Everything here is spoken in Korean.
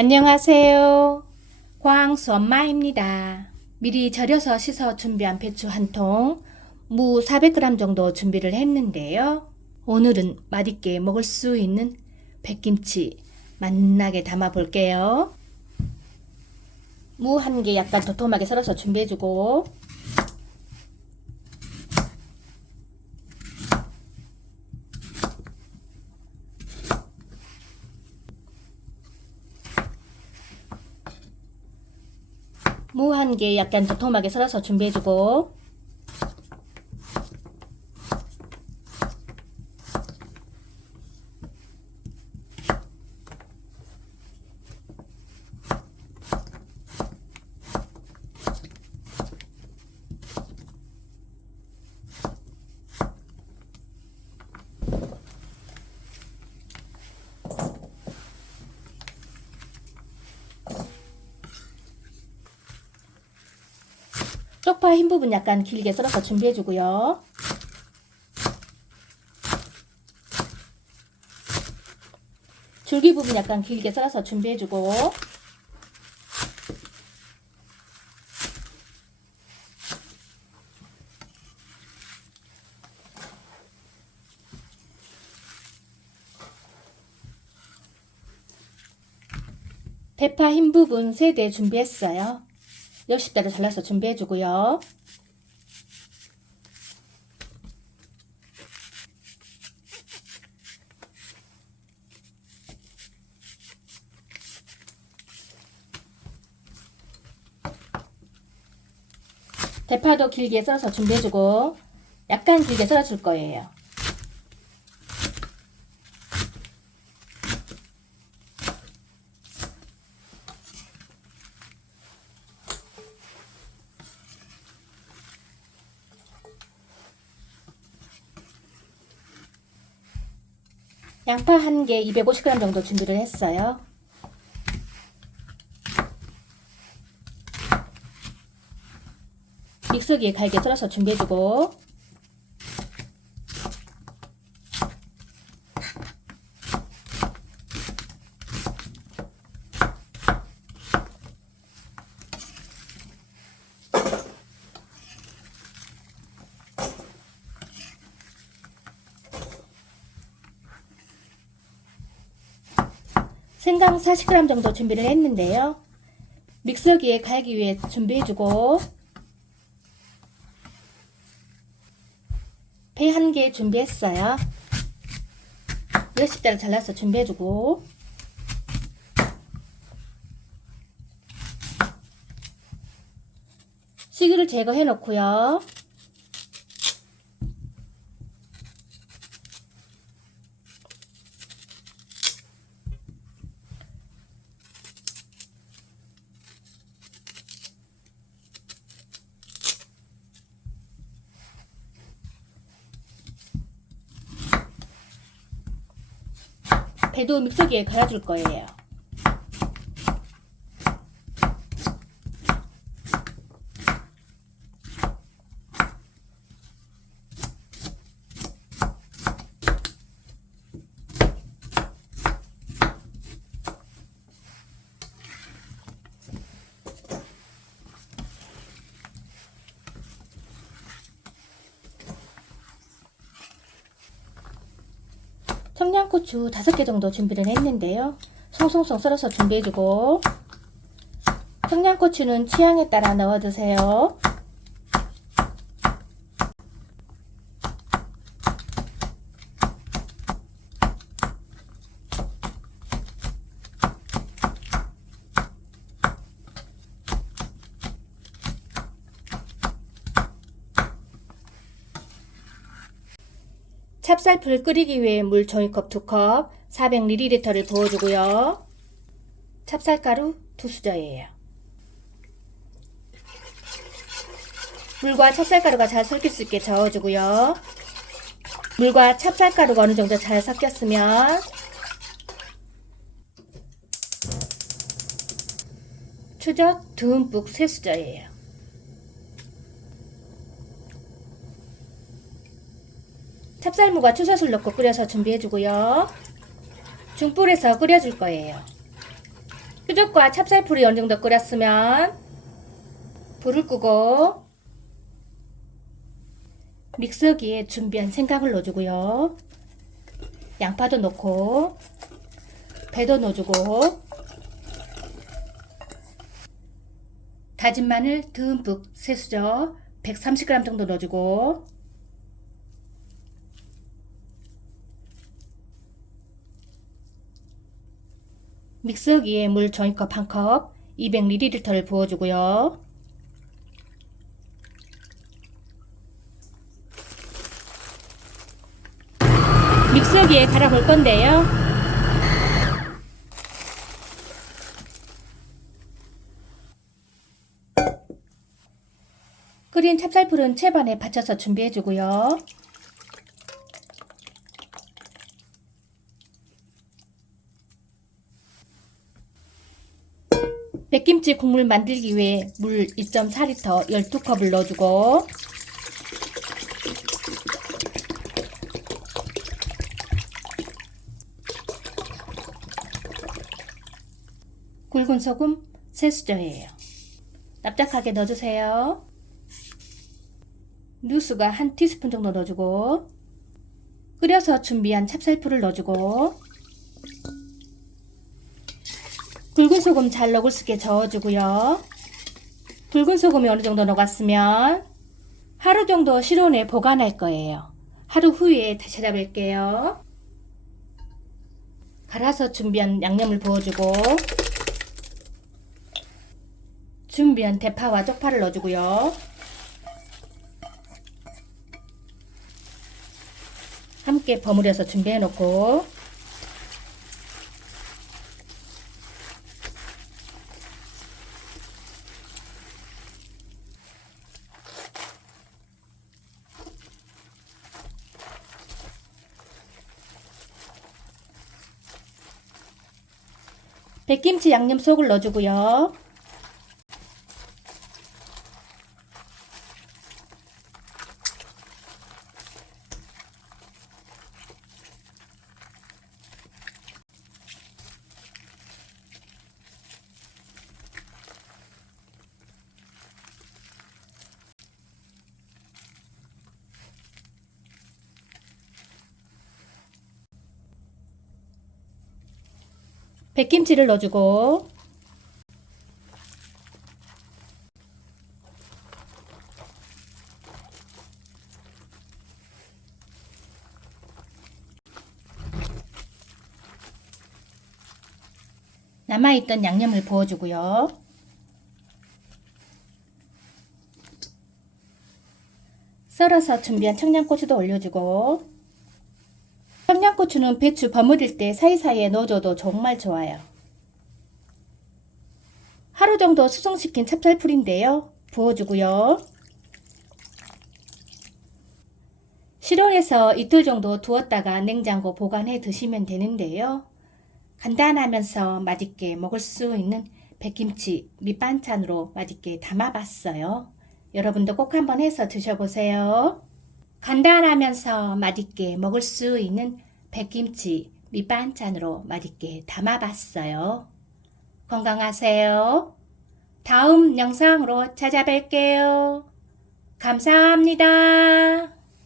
안녕하세요. 광수 엄마입니다. 미리 절여서 씻어 준비한 배추 한 통, 무 400g 정도 준비를 했는데요. 오늘은 맛있게 먹을 수 있는 백김치 맛나게 담아 볼게요. 무 한 개 약간 도톰하게 썰어서 준비해주고, 무한 개 약간 도톰하게 썰어서 준비해주고, 쪽파 흰 부분 약간 길게 썰어서 준비해주고요. 줄기 부분 약간 길게 썰어서 준비해주고, 대파 흰 부분 3대 준비했어요. 10대로 잘라서 준비해 주고요. 대파도 길게 썰어서 준비해주고 약간 길게 썰어줄 거예요. 양파 한 개 250g 정도 준비를 했어요. 믹서기에 갈게 썰어서 준비해주고 생강 40g 정도 준비를 했는데요. 믹서기에 갈기 위해 준비해주고 배 한 개 준비했어요. 10대를 잘라서 준비해주고 시기를 제거해 놓고요. 배도 믹서기에 갈아줄 거예요. 청양고추 5개 정도 준비를 했는데요. 송송송 썰어서 준비해주고 청양고추는 취향에 따라 넣어 드세요. 찹쌀풀 끓이기 위해 물 종이컵 2컵 400ml를 부어주고요. 찹쌀가루 2수저예요. 물과 찹쌀가루가 잘 섞일 수 있게 저어주고요. 물과 찹쌀가루가 어느 정도 잘 섞였으면 추젓 듬뿍 3수저예요. 찹쌀무가 추젓을 넣고 끓여서 준비해주고요. 중불에서 끓여줄 거예요. 수족과 찹쌀풀이 어느 정도 끓였으면 불을 끄고 믹서기에 준비한 생강을 넣어주고요. 양파도 넣고 배도 넣어주고 다진 마늘 듬뿍 세수저 130g 정도 넣어주고 믹서기에 물 종이컵 한컵 200ml를 부어주고요. 믹서기에 갈아 볼 건데요. 끓인 찹쌀풀은 채반에 받쳐서 준비해 주고요. 백김치 국물 만들기 위해 물 2.4리터 12컵을 넣어주고 굵은 소금 세수저예요. 납작하게 넣어주세요. 누수가 한 티스푼 정도 넣어주고 끓여서 준비한 찹쌀풀을 넣어주고 굵은 소금 잘 녹을 수 있게 저어주고요. 굵은 소금이 어느 정도 녹았으면 하루 정도 실온에 보관할 거예요. 하루 후에 다시 찾아뵐게요. 갈아서 준비한 양념을 부어주고 준비한 대파와 쪽파를 넣어주고요. 함께 버무려서 준비해 놓고 백김치 양념 속을 넣어주고요. 백김치를 넣어주고 남아있던 양념을 부어주고요. 썰어서 준비한 청양고추도 올려주고 고추는 배추 버무릴 때 사이사이에 넣어줘도 정말 좋아요. 하루 정도 수성시킨 찹쌀풀인데요. 부어주고요. 실온에서 이틀 정도 두었다가 냉장고 보관해 드시면 되는데요. 간단하면서 맛있게 먹을 수 있는 백김치 밑반찬으로 맛있게 담아봤어요. 여러분도 꼭 한번 해서 드셔보세요. 간단하면서 맛있게 먹을 수 있는 백김치 밑반찬으로 맛있게 담아봤어요. 건강하세요. 다음 영상으로 찾아뵐게요. 감사합니다.